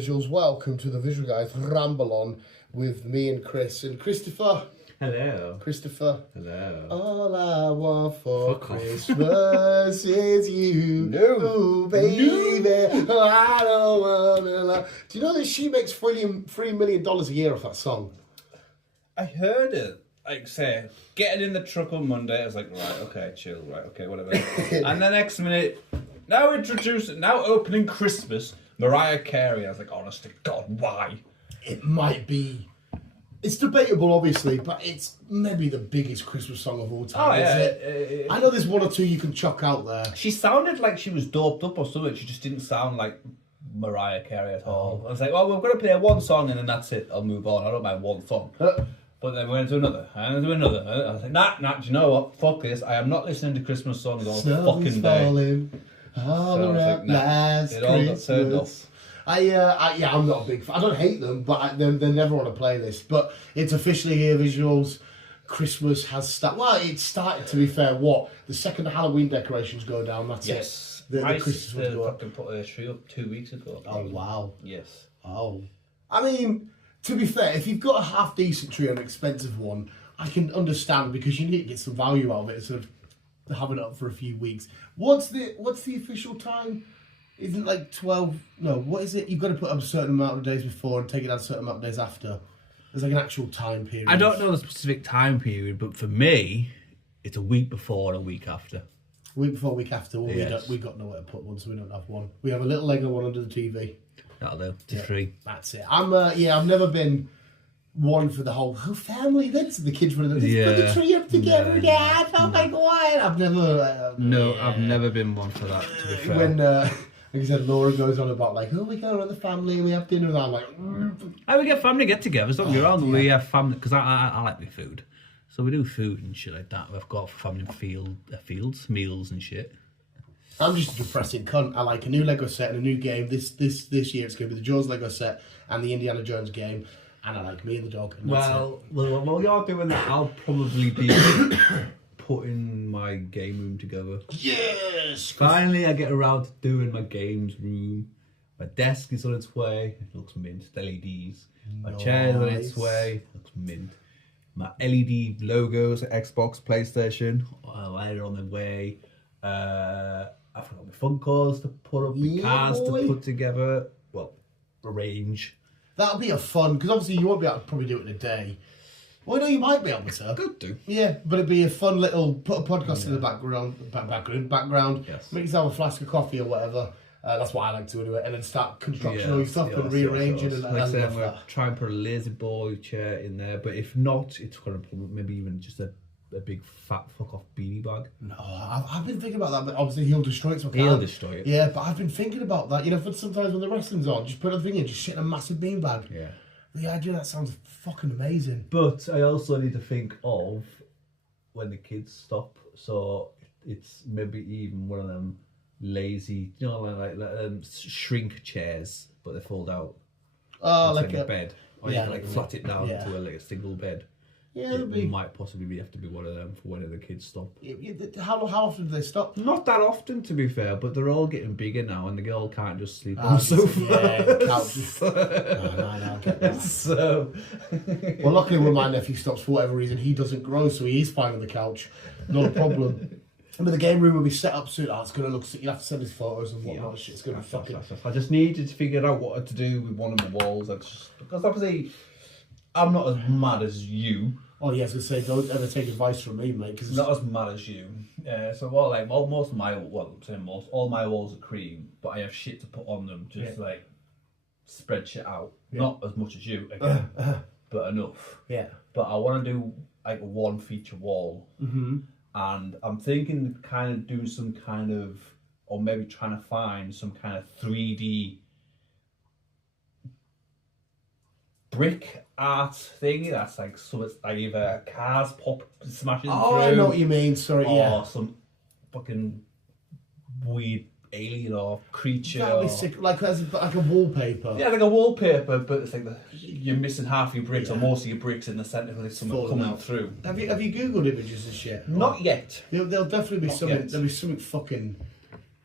visuals. Welcome to the Visual Guys Ramble On with me and Chris. And Christopher. Hello. Christopher. Hello. All I want for Christmas is you. No. Oh, baby. No. I don't want to love. Do you know that she makes $3 million a year off that song? I heard it. Like, say, getting in the truck on Monday, I was like, right, okay, chill, right, okay, whatever. And the next minute, now opening Christmas, Mariah Carey. I was like, honest to God, why? It might be. It's debatable, obviously, but it's maybe the biggest Christmas song of all time. Oh, yeah. Is it? I know there's one or two you can chuck out there. She sounded like she was doped up or something. She just didn't sound like Mariah Carey at all. I was like, well, we're going to play one song and then that's it. I'll move on. I don't mind one song. But then we're going to do another, and do another. I was like, nah, do you know what? Fuck this. I am not listening to Christmas songs all fucking day. Falling all So I was like, nah. last It all got turned off. I'm not a big fan. I don't hate them, but they're never on a playlist. But it's officially here, visuals. Christmas has started. Well, it started, to be fair. What? The second the Halloween decorations go down, that's Yes. it. The My Christmas sister ones go up. fucking put her tree up 2 weeks ago. Oh, wow. Yes. Oh. I mean, to be fair, if you've got a half-decent tree or an expensive one, I can understand because you need to get some value out of it instead of having it up for a few weeks. What's the official time? Isn't it like 12? No, what is it? You've got to put up a certain amount of days before and take it down a certain amount of days after. There's like an actual time period. I don't know the specific time period, but for me, it's a week before and a week after. Week before, week after. Well, Yes. we got nowhere to put one, so we don't have one. We have a little Lego one under the TV. That'll do. It's free. That's it. I've never been one for the whole family. That's the kids running. Let's put the tree up together, Dad. Oh my God! I've never. I've never been one for that. To be fair. When, like I said, Laura goes on about like, oh, we go around the family and we have dinner, and I'm like, We get family get-togethers. Don't get wrong. We have family because I like my food, so we do food and shit like that. We've got family fields, meals and shit. I'm just a depressing cunt. I like a new Lego set and a new game. This year it's going to be the Jaws Lego set and the Indiana Jones game. And I like me and the dog. And Well, while you're doing that, I'll probably be putting my game room together. Yes! Finally, I get around to doing my games room. My desk is on its way. It looks mint. LEDs. My chair's on its way. It looks mint. My LED logos, Xbox, PlayStation, they're on their way. I forgot my Funkos to put up, my cars to put together. Well, arrange. That'll be a fun, because obviously you won't be able to probably do it in a day. Well, no, you might be able to. Could do. Yeah, but it'd be a fun little, put a podcast in the background, Yes. make yourself a flask of coffee or whatever. That's what I like to do anyway, and then start construction all your stuff and rearranging. And like I said, I'm love going to that. try and put a lazy boy chair in there, but if not, it's going to maybe even just a big fat fuck off beanie bag. No, I've been thinking about that, but obviously he'll destroy it. So I He'll can't. destroy it. Yeah, but I've been thinking about that. You know, for sometimes when the wrestling's on, just put a thing in, just shit in a massive beanbag. Yeah. The idea of that sounds fucking amazing. But I also need to think of when the kids stop, so it's maybe even one of them lazy, you know, like shrink chairs, but they fold out. Oh, It's like a bed, or you can like flat it down Yeah. to a single bed. Yeah, It might possibly have to be one of them for when the kids stop. How often do they stop? Not that often, to be fair, but they're all getting bigger now, and the girl can't just sleep on the sofa. Yeah, couch. I get that. So, Well, luckily when my nephew stops for whatever reason, he doesn't grow, so he is fine on the couch. Not a problem. But the game room will be set up soon. Oh, it's going to look... You'll have to send us photos and whatnot. Shit, it's going to be fucking... I just needed to figure out what to do with one of my walls. Because obviously, I'm not as mad as you. Oh, yeah, I was going to say, don't ever take advice from me, mate. Cause Not as mad as you. So, most of my... Well, I'm saying most. All my walls are cream, but I have shit to put on them. Just, spread shit out. Yeah. Not as much as you, again. But enough. Yeah. But I want to do, like, a one-feature wall. Mm-hmm. And I'm thinking kind of doing some kind of, or maybe trying to find some kind of 3D brick art thing. That's like, so it's like either cars pop smashing through. I know what you mean. Sorry, or some fucking weird alien or creature. That'd be sick. Like a wallpaper. Yeah, like a wallpaper, but it's like you're missing half your bricks or most of your bricks in the centre with something coming out. through. Have you Googled images and shit? Not yet. There'll definitely be something. yet. There'll be something fucking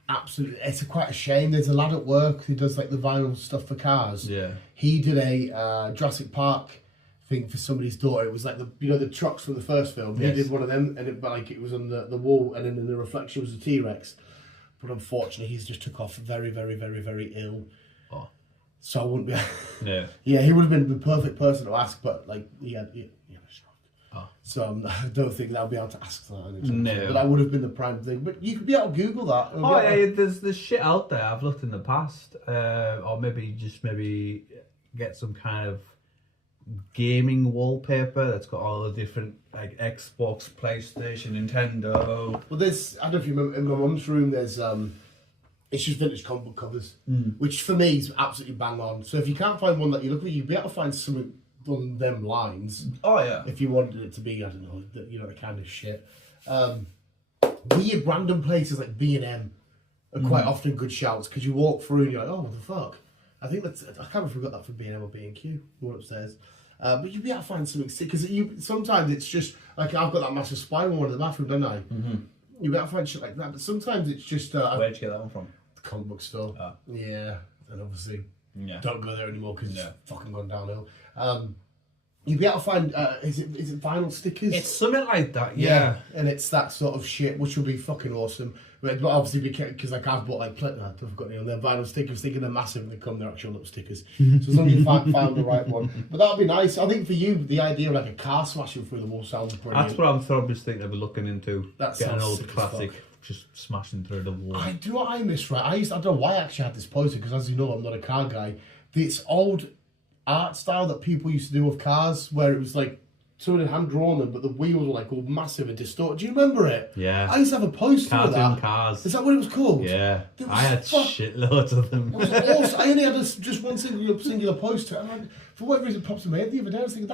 absolutely, it's quite a shame. There's a lad at work who does like the vinyl stuff for cars. Yeah. He did a Jurassic Park thing for somebody's daughter. It was like the trucks from the first film. He did one of them, and it was on the wall, and then in the reflection was a T-Rex. But unfortunately, he's just took off very, very, very, very ill. Oh. So I wouldn't be. Yeah. Yeah, he would have been the perfect person to ask, but like he had a stroke. Oh. So I don't think that I'll be able to ask that. No. But that would have been the prime thing. But you could be able to Google that. Oh yeah, there's shit out there. I've looked in the past, or maybe get some kind of gaming wallpaper that's got all the different like Xbox, PlayStation, Nintendo. Well, there's, I don't know if you remember, in my mum's room there's it's just vintage comic book covers, which for me is absolutely bang on. So if you can't find one that you look for, you'd be able to find something on them lines. Oh yeah. If you wanted it to be, I don't know, the kind of shit. Weird random places like B&M are quite often good shouts because you walk through and you're like, oh, what the fuck? I think I can't remember if we got that from B&M or B&Q. The one upstairs. But you'd be able to find something sick because sometimes it's just like I've got that massive spiral one in the bathroom, don't I? Mm-hmm. You'd be able to find shit like that, but sometimes it's just. Where'd you get that one from? The comic book store. Oh. Yeah, and obviously don't go there anymore because it's fucking gone downhill. You'd be able to find is it vinyl stickers? It's something like that, yeah. And it's that sort of shit, which would be fucking awesome. But obviously, because like I've bought like I've got any on their vinyl stickers, thinking they're massive and they come, they're actual little stickers. So as long as you found the right one, but that would be nice. I think for you, the idea of like a car smashing through the wall sounds brilliant. That's what I'm just thinking of looking into. That getting an sounds old sick as classic, fuck. just smashing through the wall. I do what I miss, right? I don't know why I actually had this poster because, as you know, I'm not a car guy. This old art style that people used to do with cars, where it was like someone had hand drawn them, but the wheels were like all massive and distorted. Do you remember it? Yeah. I used to have a poster of Cartoon that. cars. Is that what it was called? Yeah. It was I had shitloads of them. It was awesome. I only had just one singular poster, and for whatever reason, it popped in my head the other day. I was thinking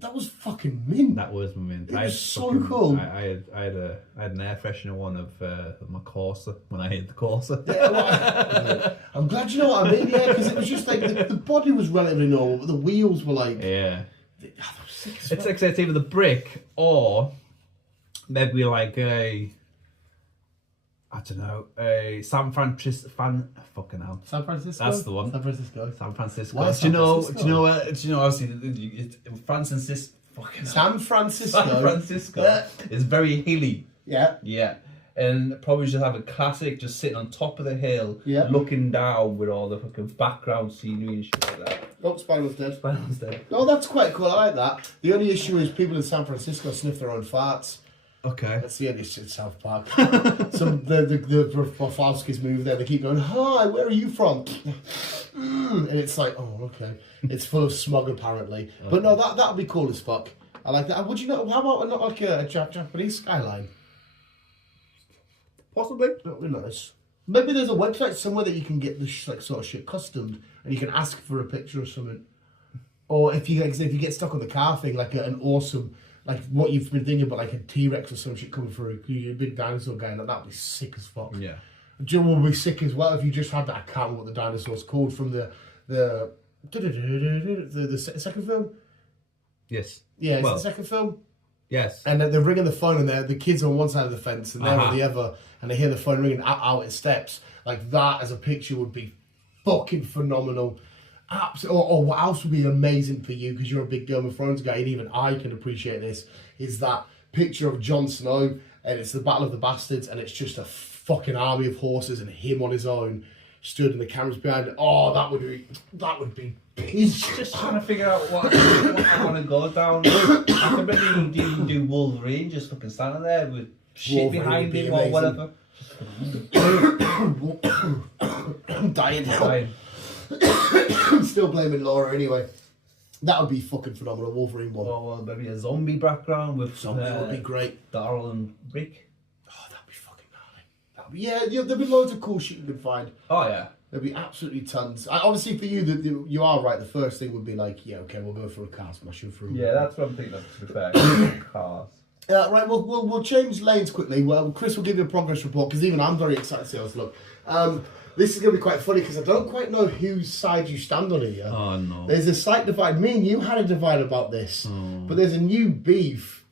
that was fucking mint. That was my mint. It was so cool. I had an air freshener one of my Corsa when I hit the Corsa. Yeah, well, I'm glad you know what I mean. Yeah, because it was just like the body was relatively normal, but the wheels were like It's like it's either the brick or maybe like a San Francisco. Fucking hell. San Francisco. That's the one. San Francisco. San Francisco. Why Do you know? Obviously, Francis. Fucking San Francisco. San Francisco is very hilly. Yeah. Yeah. And probably just have a classic just sitting on top of the hill, looking down with all the fucking background scenery and shit like that. Oh, Spinal's dead. Spinal's dead. No, that's quite cool. I like that. The only issue is people in San Francisco sniff their own farts. Okay. That's the only issue in South Park. Some the Wachowskis move there. They keep going, hi, where are you from? And it's like, oh, okay. It's full of smog apparently. Okay. But no, that'd be cool as fuck. I like that. Would you know? How about not like a Japanese skyline? Possibly. That would be nice. Maybe there's a website somewhere that you can get this like sort of shit customed, and you can ask for a picture or something. Or if you get stuck on the car thing, like an awesome, like what you've been thinking about, like a T-Rex or some shit coming through. You're a big dinosaur guy, and that'd be sick as fuck. Yeah. Jim would be sick as well if you just had that. I can't remember what the dinosaur's called from the second film. Yes. Yeah, it's the second film. Yes. And they're ringing the phone, and the kids on one side of the fence, and they're on the other, and they hear the phone ringing out at steps. Like that as a picture would be fucking phenomenal. Or what else would be amazing for you, because you're a big Game of Thrones guy, and even I can appreciate this, is that picture of Jon Snow, and it's the Battle of the Bastards, and it's just a fucking army of horses, and him on his own, stood, and the cameras behind it. Oh, that would be peace. Just trying to figure out what I want to go down. I could maybe even do Wolverine, just fucking standing there with shit Wolverine behind him amazing. or whatever. I'm dying now. I'm still blaming Laura anyway. That would be fucking phenomenal, Wolverine one. Or maybe a zombie background with Zombie would be great. Daryl and Rick. Oh, that'd be fucking gnarly. Yeah, there'd be loads of cool shit you could find. Oh yeah. There'd be absolutely tons. Obviously for you, you are right. The first thing would be like, yeah, okay, we'll go for a car smashing through. Yeah, that's what I'm thinking of, to be fair. Cars. Right, we'll change lanes quickly. Well, Chris will give you a progress report, because even I'm very excited to see how this look. This is going to be quite funny, because I don't quite know whose side you stand on here. Oh, no. There's a slight divide. Me and you had a divide about this, but there's a new beef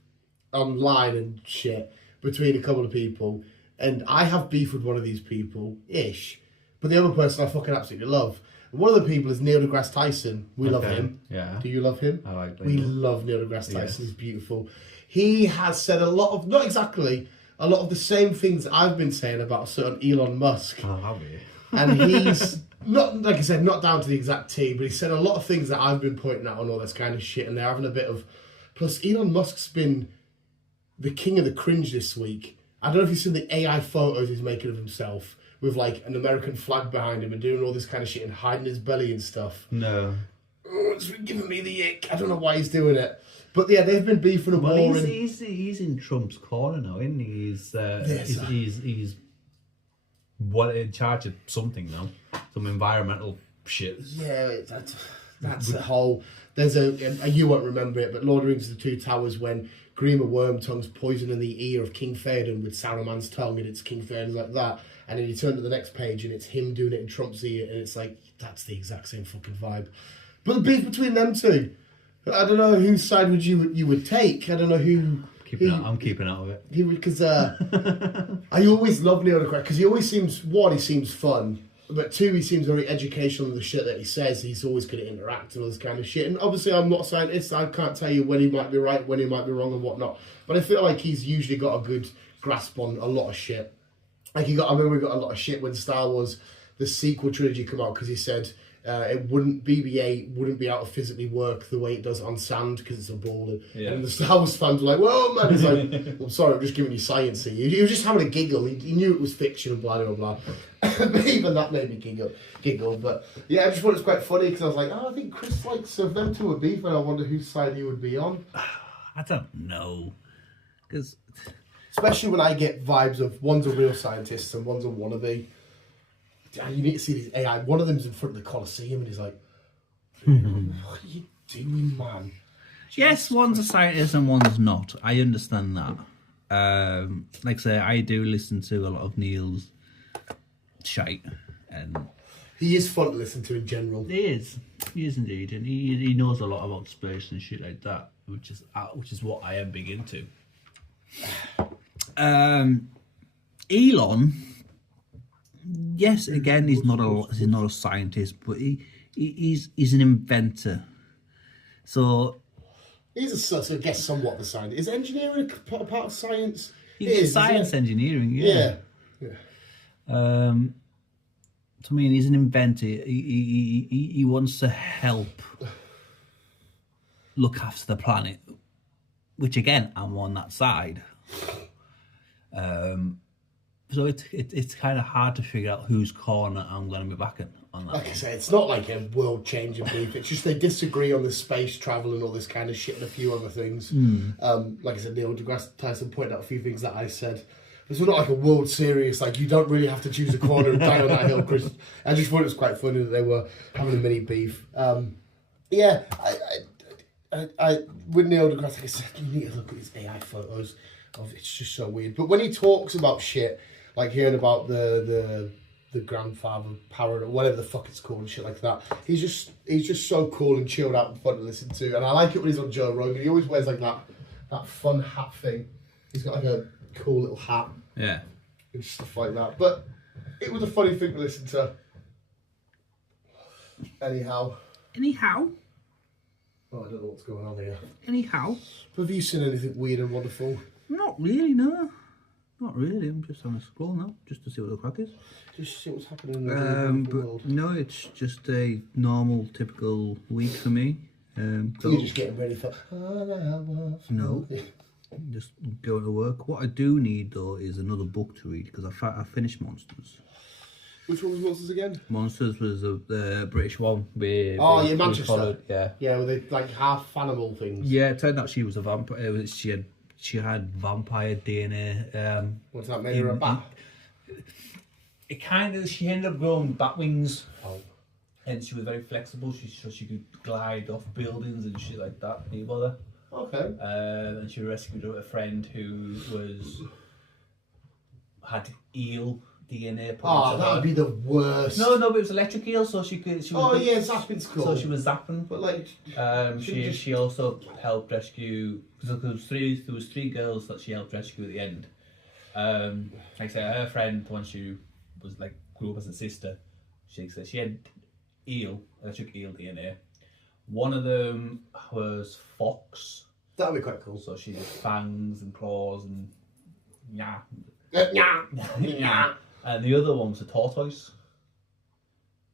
online and shit between a couple of people. and I have beef with one of these people, ish, but the other person I fucking absolutely love. And one of the people is Neil deGrasse Tyson. We love him. Yeah. Do you love him? I like Neil. We love Neil deGrasse Tyson. Yes. He's beautiful. He has said a lot of, not exactly, a lot of the same things I've been saying about a certain Elon Musk. Oh, have you? And he's, not like I said, not down to the exact T, but he said a lot of things that I've been pointing out on all this kind of shit, and they're having a bit of... Plus, Elon Musk's been the king of the cringe this week. I don't know if you've seen the AI photos he's making of himself with, like, an American flag behind him and doing all this kind of shit and hiding his belly and stuff. No. Oh, it's giving me the ick. I don't know why he's doing it. But yeah, they've been beefing a Well, war. he's in Trump's corner now, isn't he? Yes. He's in charge of something now, some environmental shit. Yeah, that's a whole... There's a you won't remember it, but Lord of the Rings: The Two Towers, when Grima Wormtongue's poisoning the ear of King Theoden with Saruman's tongue, and it's King Theoden like that, and then you turn to the next page and it's him doing it in Trump's ear, and it's like, that's the exact same fucking vibe. But the beef between them two, I don't know whose side you would take. I don't know who... I'm keeping out of it. Because I always love Neil deGrasse, because he always seems, one, he seems fun, but two, he seems very educational in the shit that he says. He's always going to interact and all this kind of shit. And obviously, I'm not a scientist. I can't tell you when he might be right, when he might be wrong, and whatnot. But I feel like he's usually got a good grasp on a lot of shit. I remember he got a lot of shit when Star Wars, the sequel trilogy, come out, because he said BB-8 wouldn't be able to physically work the way it does on sand because it's a ball. And the Star Wars fans were like, "Whoa, man!" He's like, "I'm sorry, I'm just giving you science here." He was just having a giggle. He knew it was fiction and blah blah blah. But even that made me giggle. But yeah, I just thought it was quite funny because I was like, "Oh, I think Chris likes them two are beef, and I wonder whose side he would be on." I don't know, because especially when I get vibes of one's a real scientist and one's a wannabe. You need to see these AI. One of them's in front of the Colosseum and he's like, "What are you doing, man?" yes, one's a scientist and one's not. I understand that. Like I say, I do listen to a lot of Neil's shite, and He is fun to listen to in general. he is indeed, and he knows a lot about space and shit like that, which is what I am big into. Elon. Yes, again, he's not a scientist, but he's an inventor. So He's I guess somewhat of a scientist. Is engineering a part of science? he's science engineering, yeah. Yeah. I mean, he's an inventor. He wants to help look after the planet, which again, I'm on that side. So it's kind of hard to figure out whose corner I'm going to be backing on that. Like I say, it's not like a world-changing beef. It's just they disagree on the space travel and all this kind of shit and a few other things. Like I said, Neil deGrasse Tyson pointed out a few things that I said. It's not like a World Series. Like, you don't really have to choose a corner and die on that hill, Chris. I just thought it was quite funny that they were having a mini beef. Yeah, I with Neil deGrasse, like I said, you need to look at his AI photos. It's just so weird. But when he talks about shit, like hearing about the grandfather power or whatever the fuck it's called and shit like that, he's just so cool and chilled out and fun to listen to. And I like it when he's on Joe Rogan. He always wears like that fun hat thing. He's got like a cool little hat. Yeah. And stuff like that. But it was a funny thing to listen to. Anyhow. Oh, I don't know what's going on here. Have you seen anything weird and wonderful? Not really, no. Not really. I'm just having a scroll now, just to see what the crack is. Just see what's happening in the wonderful But world. no, it's just a normal, typical week for me. You're just getting ready for... No. Just going to work. What I do need, though, is another book to read, because I finished Monsters. Which one was Monsters again? Monsters was the British one. With, Oh, yeah, with Manchester. followed, yeah. Yeah, with the like half animal things. Yeah, it turned out she was a vampire. She had vampire DNA. What's that, made her a bat? It kind of, she ended up growing bat wings. Oh. And she was very flexible, so she could glide off buildings and shit like that. Can you bother? Okay. And she rescued a friend who had eel DNA put Oh, into that would her. be the worst. No, but it was electric eel, so she could. Yeah, zapping's cool. So she was zapping. But like, She also helped rescue, because there was three girls that she helped rescue at the end. Like I say, her friend, when she was like grew up as a sister, she said she had electric eel DNA. One of them was fox. That'd be quite cool. So she had fangs and claws and yeah. And the other one was a tortoise.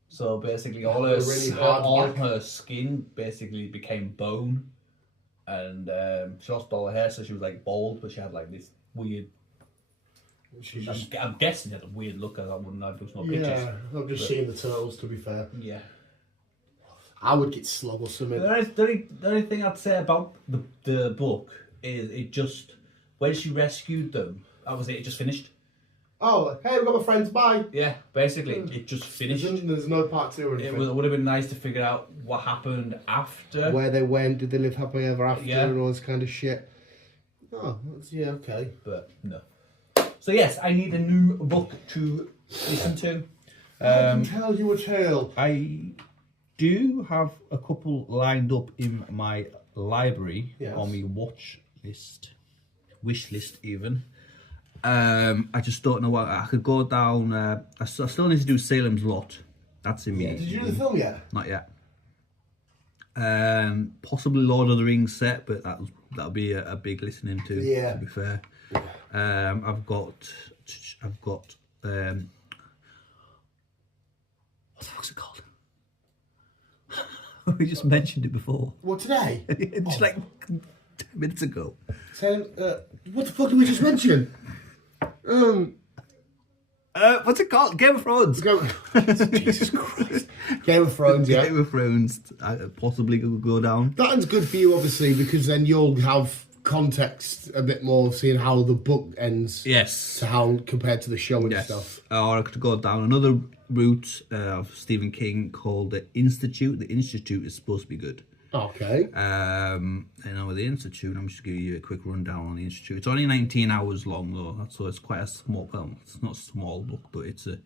So basically, all her skin basically became bone, and she lost all her hair, so she was like bald, but she had like this weird. I'm guessing she had a weird look. I wouldn't know. There's no pictures. Yeah, I've just seen the turtles. To be fair, Yeah. I would get slug or something. The only thing I'd say about the book is it just when she rescued them, that was it. It just finished. Oh, hey, we've got my friends. Bye. Yeah, basically, it just finished. There's no part 2 or anything. It would have been nice to figure out what happened after. Where they went, did they live happily ever after, Yeah. and all this kind of shit. Oh, yeah, okay. But no. So yes, I need a new book to listen to. I can tell you a tale. I do have a couple lined up in my library on my wish list even. I just don't know what I could go down. I still need to do Salem's Lot. That's in me. Yeah, did you do the film yet? Not yet. Possibly Lord of the Rings set, but that'll be a big listening to. Yeah. To be fair, I've got what the fuck's it called? We just mentioned it before. What, today? Just like 10 minutes ago. What the fuck did we just mention? What's it called? Game of Thrones. Jesus Christ. Game of Thrones, yeah. Game of Thrones possibly could go down. That one's good for you, obviously, because then you'll have context a bit more, seeing how the book ends. Yes. To how compared to the show and stuff. Or I could go down another route of Stephen King called The Institute. The Institute is supposed to be good. Okay. And with the Institute, I'm just giving you a quick rundown on the Institute. It's only 19 hours long though, so it's quite a small, well, it's not a small book, but it's a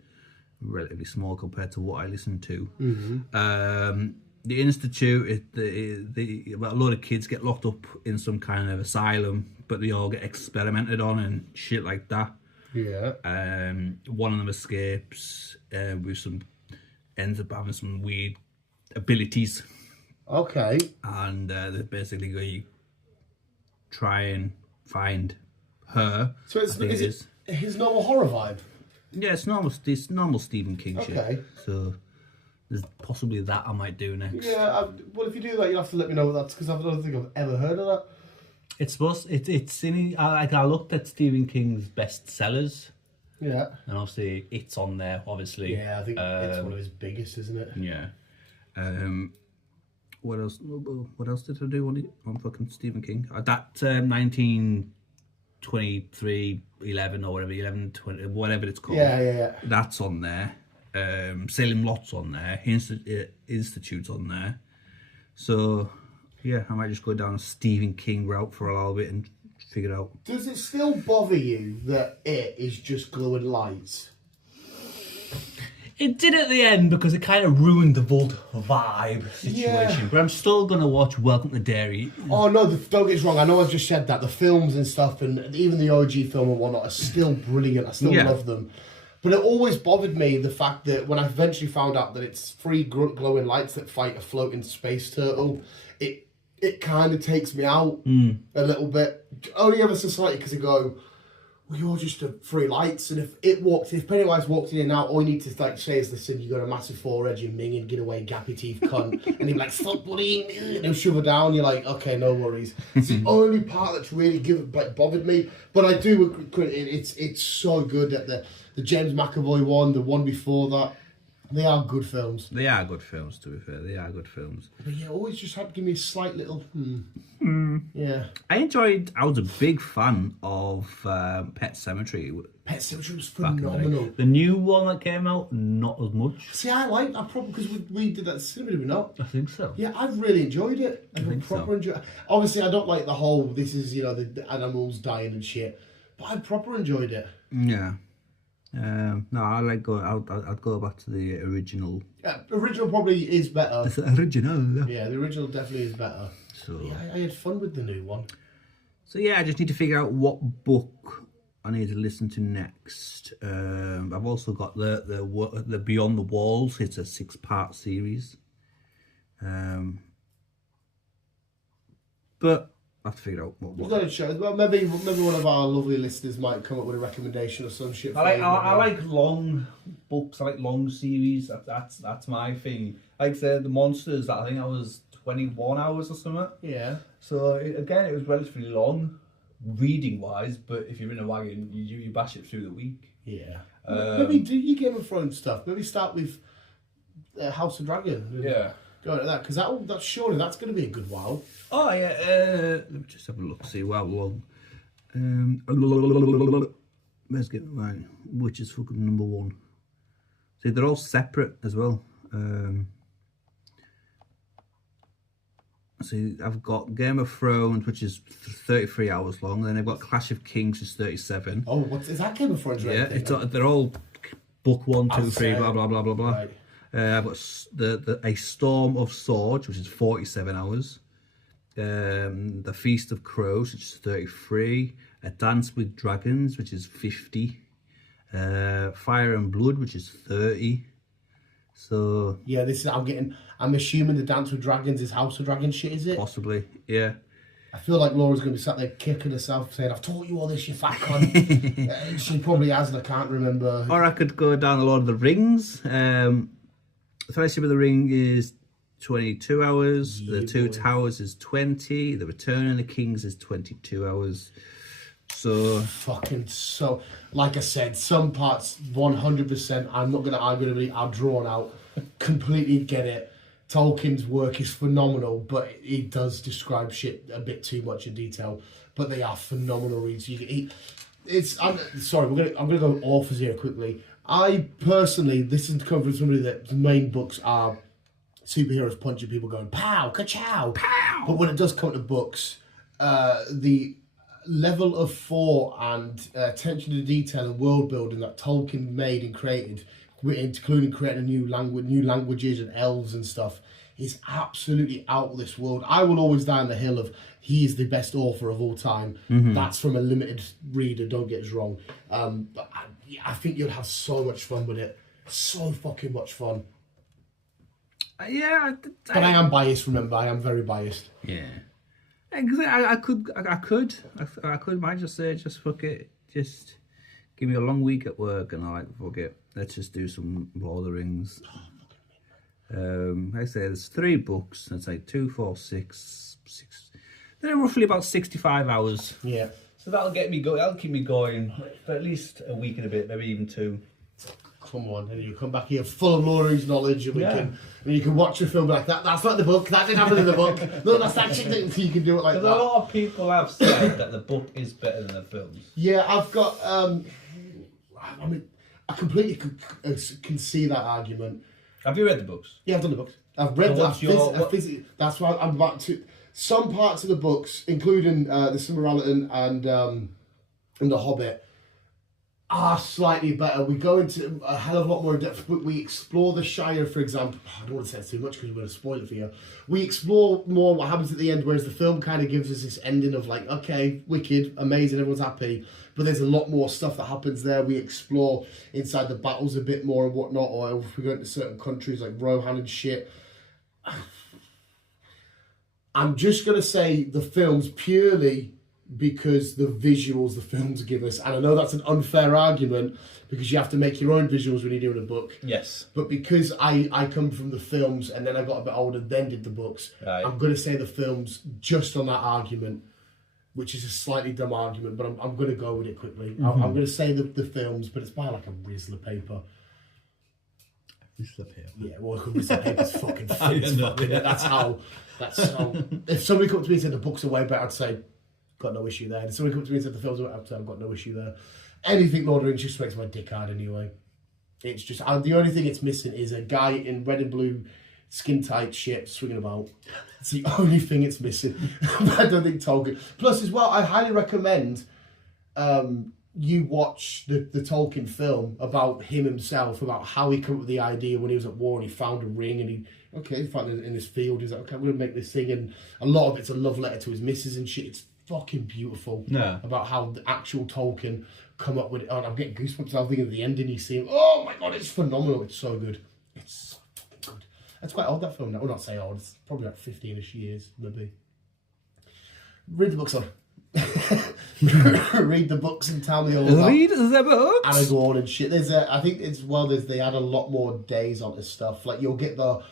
relatively small compared to what I listen to. Mm-hmm. The Institute, a lot of kids get locked up in some kind of asylum, but they all get experimented on and shit like that. Yeah. One of them escapes ends up having some weird abilities. Okay. And they're basically going to try and find her. So is it his normal horror vibe? Yeah, it's normal Stephen King shit. Okay. So there's possibly that I might do next. Yeah, well, if you do that, you'll have to let me know what that's, because I don't think I've ever heard of that. It's in. I looked at Stephen King's bestsellers. Yeah. And obviously, it's on there. Obviously. Yeah, I think it's one of his biggest, isn't it? Yeah. What else? What else did I do on fucking Stephen King? That 1923 11 or whatever 11 20 whatever it's called. Yeah. That's on there. Salem Lot's on there. Institute's on there. So yeah, I might just go down a Stephen King route for a little bit and figure it out. Does it still bother you that it is just glowing lights? It did at the end because it kind of ruined the Vault vibe situation. Yeah. But I'm still going to watch Welcome to Derry. Oh no, don't get us wrong, I know I've just said that. The films and stuff, and even the OG film and whatnot, are still brilliant. I still love them. But it always bothered me, the fact that when I eventually found out that it's 3 glowing lights that fight a floating space turtle, it kind of takes me out a little bit. Only ever so slightly, because I go, well, you're just 3 lights, and if Pennywise walked in and out, all you need to say is, listen, you got a massive forehead, you minging, get away, gappy teeth cunt, and he'd be like, stop bullying me, and he'll shove her down. You're like, okay, no worries. It's the only part that's really bothered me, but I do agree, it's so good that the James McAvoy one, the one before that, they are good films. They are good films, to be fair. They are good films. But yeah, always just have to give me a slight little Yeah. I was a big fan of Pet Sematary. Pet Sematary was phenomenal. The new one that came out, not as much. See, I like that probably because we did that cinema, did we not? I think so. Yeah, I've really enjoyed it. I enjoyed. Obviously, I don't like the whole, this is, the animals dying and shit, but I proper enjoyed it. Yeah. No, I like go. I'd go back to the original. Yeah, original probably is better. The original. Yeah, the original definitely is better. So yeah, I had fun with the new one. So yeah, I just need to figure out what book I need to listen to next. I've also got the Beyond the Walls. It's a 6-part series. But I have to figure out what. We've got to show. Well, maybe one of our lovely listeners might come up with a recommendation or some shit. I like long books. I like long series. That's my thing. Like the Monsters. I think that was 21 hours or something. Yeah. So again, it was relatively long, reading wise. But if you're in a wagon, you bash it through the week. Yeah. Maybe do your Game of Thrones stuff. Maybe start with House of Dragon. Yeah. Go into that, because that's surely that's going to be a good while. Oh yeah. Let me just have a look. See how long. Let's get right. Which is fucking number 1. See, they're all separate as well. See, I've got Game of Thrones, which is 33 hours long. Then I've got Clash of Kings, which is 37. Oh, what is that Game of Thrones? Yeah, they're all book 1, 2, 3, blah blah blah blah blah. Right. I've got A Storm of Swords, which is 47 hours. The Feast of Crows, which is 33. A Dance with Dragons, which is 50. Fire and Blood, which is 30. So yeah, I'm assuming the Dance with Dragons is House of Dragons shit, is it? possibly, yeah. I feel like Laura's going to be sat there kicking herself, saying, "I've taught you all this, you fat cunt." She probably hasn't. I can't remember. Or I could go down the Lord of the Rings. The Fellowship of the Ring is 22 hours. Yeah, the Two boy. Towers is 20. The Return of the Kings is 22 hours. So Fucking so, like I said, some parts 100%. I'm not going to argue with it. Are drawn out. Completely get it. Tolkien's work is phenomenal, but he does describe shit a bit too much in detail. But they are phenomenal reads. I'm gonna go authors here quickly. I personally, this is coming from somebody that the main books are superheroes punching people, going pow, ka-chow, pow. But when it does come to books, the level of thought and attention to detail and world building that Tolkien made and created, including creating new languages and elves and stuff, is absolutely out of this world. I will always die on the hill of he is the best author of all time. That's from a limited reader, don't get us wrong. But I think you'll have so much fun with it. So fucking much fun. yeah, But I am biased, remember, I am very biased. yeah. I could. Might just say, just fuck it. Just give me a long week at work, and I like fuck it. Let's just do some Lord of the Rings. Like I say, there's 3 books. That's like 2, 4, 6. They're roughly about 65 hours. Yeah. So that'll get me going. That'll keep me going for at least a week and a bit, maybe even 2. Come on, and you come back here full of Lord of the Rings knowledge, and you can watch a film like that. That's not the book. That didn't happen in the book. No, that's that shit. You can do it like that. Because a lot of people have said that the book is better than the films. Yeah, I've got. I completely can see that argument. Have you read the books? Yeah, I've done the books. I've read And that. what's That's why I'm about to. Some parts of the books, including the Silmarillion and The Hobbit, are slightly better. We go into a hell of a lot more in depth, but we explore the Shire, for example. I don't want to say too much because we're going to spoil it for you. We explore more what happens at the end, whereas the film kind of gives us this ending of like, okay, wicked, amazing, everyone's happy. But there's a lot more stuff that happens there. We explore inside the battles a bit more and whatnot, or if we go into certain countries like Rohan and shit. I'm just going to say the films purely because the visuals the films give us, and I know that's an unfair argument because you have to make your own visuals when you're doing a book. Yes. But because I come from the films and then I got a bit older, then did the books, Right. I'm going to say the films just on that argument, which is a slightly dumb argument, but I'm going to go with it quickly. I'm going to say the films, but it's by like a Rizzler paper. Rizzler paper. Yeah, well, Rizzler paper's fucking fucking it. That's how. If somebody come to me and said the books are way better, I'd say, got no issue there. And if somebody come to me and said the films are better, I'd say, I've got no issue there. Anything Lord of the Rings just makes my dick hard anyway. It's just, the only thing it's missing is a guy in red and blue skin tight shit swinging about. It's the only thing it's missing. I don't think Tolkien. Plus, as well, I highly recommend you watch the Tolkien film about him himself, about how he came up with the idea when he was at war and he found a ring and he found it in his field. He's like, okay, I'm going to make this thing. And a lot of it's a love letter to his missus and shit. It's fucking beautiful. Yeah. About how the actual Tolkien come up with it. Oh, I'm getting goosebumps. I was thinking of the ending you see. Oh my god, it's phenomenal. It's so good. It's so fucking good. It's quite old, that film now. Well, not say old. It's probably like 15-ish years, maybe. Read the books on. Read the books and tell me all about Read the books. Aragorn and shit. I think it's they add a lot more days onto stuff. Like you'll get the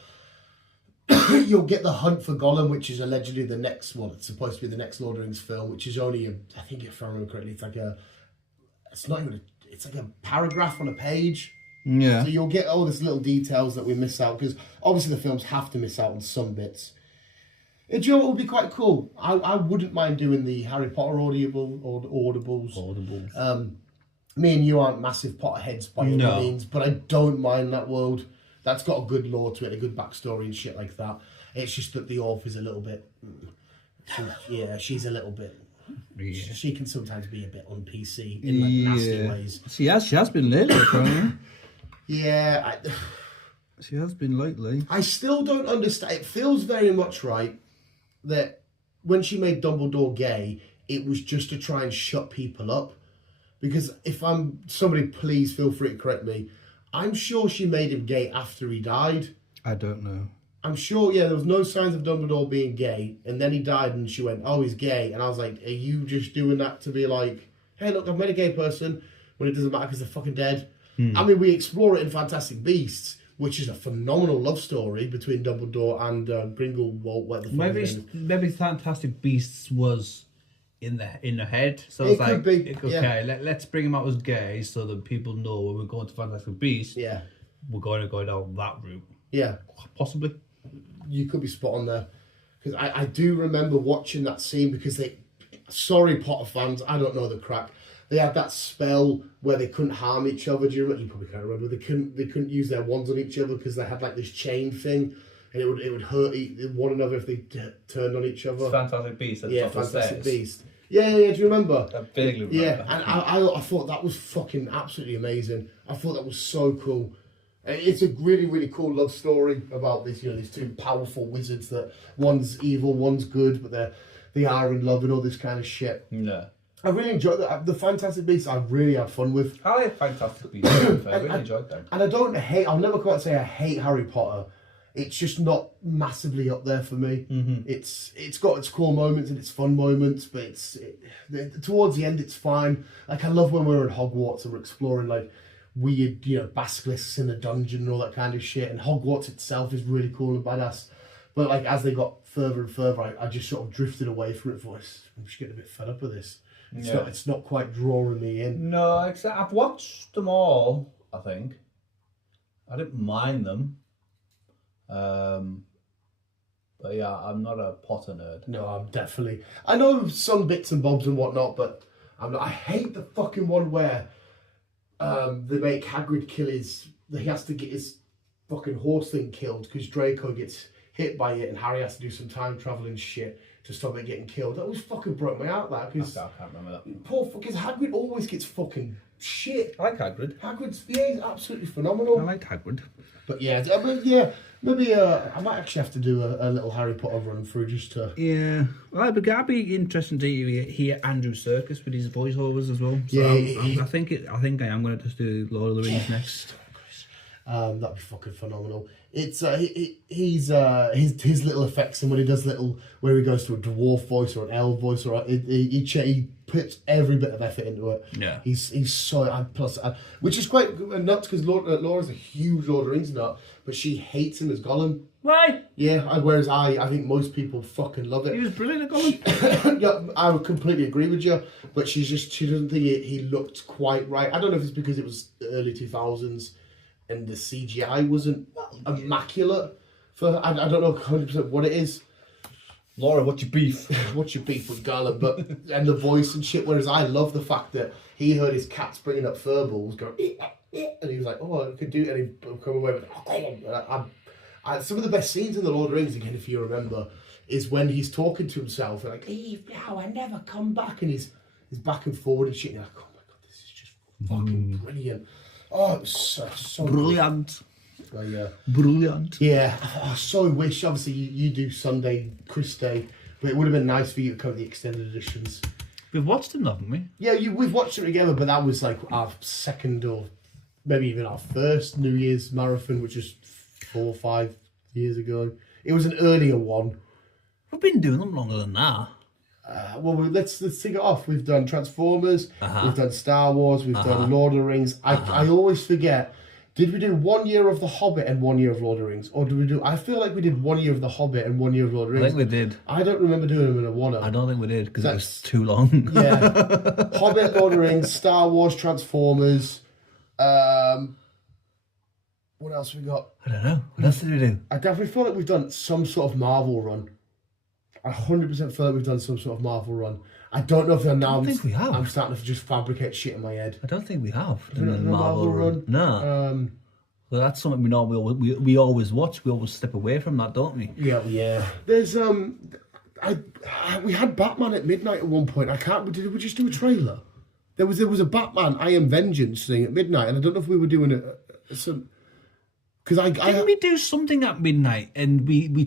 Hunt for Gollum, which is allegedly the next one. It's supposed to be the next Lord of the Rings film, which is only I think if I remember correctly, it's like a paragraph on a page. Yeah. So you'll get all these little details that we miss out because obviously the films have to miss out on some bits. Do you know what would be quite cool? I wouldn't mind doing the Harry Potter audibles. Me and you aren't massive Potterheads by any means, but I don't mind that world. That's got a good lore to it, a good backstory and shit like that. It's just that the Orph is a little bit... she's a little bit... Yeah. She can sometimes be a bit un-PC in like nasty ways. She has been lately, apparently. Yeah. She has been lately. I still don't understand. It feels very much right that when she made Dumbledore gay, it was just to try and shut people up. Because if I'm... Somebody please feel free to correct me. I'm sure she made him gay after he died. I don't know. I'm sure, there was no signs of Dumbledore being gay. And then he died and she went, oh, he's gay. And I was like, are you just doing that to be like, hey, look, I've met a gay person when it doesn't matter because they're fucking dead? I mean, we explore it in Fantastic Beasts, which is a phenomenal love story between Dumbledore and Grindelwald. Whatever the fuck his name is. Maybe Fantastic Beasts was in the head, so it's like, let's bring him out as gay so that people know when we're going to Fantastic Beasts, we're going to go down that route. Yeah, possibly. You could be spot on there, because I do remember watching that scene because sorry Potter fans, I don't know the crack. They had that spell where they couldn't harm each other. Do you remember? You probably can't remember. They couldn't use their wands on each other because they had like this chain thing, and it would hurt one another if they turned on each other. It's Fantastic Beast. Fantastic Beast. Yeah. Do you remember? I vaguely remember. Yeah, and I thought that was fucking absolutely amazing. I thought that was so cool. It's a really, really cool love story about this. These two powerful wizards that one's evil, one's good, but they are in love and all this kind of shit. Yeah. I really enjoyed that. The Fantastic Beasts I really had fun with. I like Fantastic Beasts. I really enjoyed them. And I'll never quite say I hate Harry Potter. It's just not massively up there for me. Mm-hmm. It's got its cool moments and its fun moments, but towards the end it's fine. Like I love when we're in Hogwarts and we're exploring like weird, basilisks in a dungeon and all that kind of shit. And Hogwarts itself is really cool and badass. But like as they got further and further, I just sort of drifted away from it. I'm just getting a bit fed up with this. It's not quite drawing me in. No, except I've watched them all, I think. I didn't mind them. But yeah, I'm not a Potter nerd. No, I'm definitely... I know some bits and bobs and whatnot, but I hate the fucking one where they make Hagrid kill he has to get his fucking horse thing killed because Draco gets hit by it and Harry has to do some time travelling shit to stop it getting killed. That was fucking broke me out, that. I can't remember that. Poor because Hagrid always gets fucking shit. I like Hagrid. He's absolutely phenomenal. I like Hagrid. But maybe I might actually have to do a little Harry Potter run through just to... Yeah. Well, it'd be interesting to hear Andrew Serkis with his voiceovers as well. So I think I am going to just do Lord of the Rings next. That'd be fucking phenomenal. It's his little effects and when he does where he goes to a dwarf voice or an elf voice or he puts every bit of effort into it. Yeah, he's so which is quite nuts because Laura's a huge Lord of the Rings nut, but she hates him as Gollum. Why? Yeah, whereas I think most people fucking love it. He was brilliant at Gollum. Yeah, I would completely agree with you, but she doesn't think he looked quite right. I don't know if it's because it was early 2000s. And the CGI wasn't immaculate for... I don't know 100% what it is. Laura, what's your beef? What's your beef with Gollum? And the voice and shit. Whereas I love the fact that he heard his cat bringing up furballs going... And he was like, oh, I could do it. And he come away with... some of the best scenes in The Lord of the Rings, again, if you remember, is when he's talking to himself. And like, leave now, I never come back. And he's back and forward and shit. And you're like, oh my God, this is just fucking brilliant. Oh, it was so brilliant. Brilliant. Yeah, I so wish, obviously, you do Sunday, Chris Day, but it would have been nice for you to cover the extended editions. We've watched them, haven't we? Yeah, we've watched it together, but that was like our second or maybe even our first New Year's marathon, which is 4 or 5 years ago. It was an earlier one. We've been doing them longer than that. Well, let's tick it off. We've done Transformers, we've done Star Wars, we've done Lord of the Rings. I always forget. Did we do 1 year of The Hobbit and 1 year of Lord of the Rings? Or did we do... I feel like we did 1 year of The Hobbit and 1 year of Lord of the I Rings. think we did. I don't remember doing them in a one-up. I don't think we did because it was too long. Yeah. Hobbit, Lord of the Rings, Star Wars, Transformers. What else we got? I don't know. What else did we do? I definitely feel like we've done some sort of Marvel run. I 100% feel like we've done some sort of Marvel run. I don't know if they're now... I don't think we have. I'm starting to just fabricate shit in my head. I don't think we have. Done a Marvel run? No. Well, that's something we know we always watch. We always step away from that, don't we? Yeah. There's we had Batman at midnight at one point. Did we just do a trailer? There was a Batman I Am Vengeance thing at midnight, and I don't know if we were doing some. Because Didn't we do something at midnight and we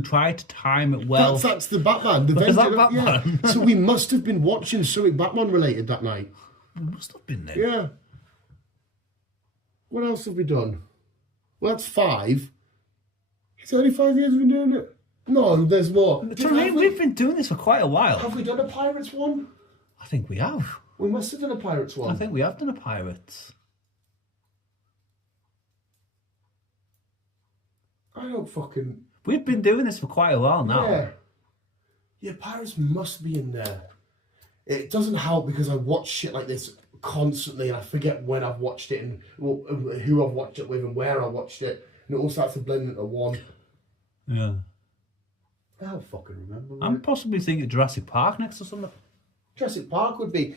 tried to time it well? That's the Batman. The Was that Vengeance. Batman? Yeah. So we must have been watching something Batman related that night. We must have been there. Yeah. What else have we done? Well, that's 5. Is it only 5 years we've been doing it? No, there's more. We've been doing this for quite a while. Have we done a Pirates one? I think we have. We must have done a Pirates one. I think we have done a Pirates. I don't fucking... We've been doing this for quite a while now. Yeah, Pirates must be in there. It doesn't help because I watch shit like this constantly and I forget when I've watched it and who I've watched it with and where I watched it. And it all starts to blend into one. Yeah. I don't fucking remember. I'm possibly thinking Jurassic Park next or something. Jurassic Park would be...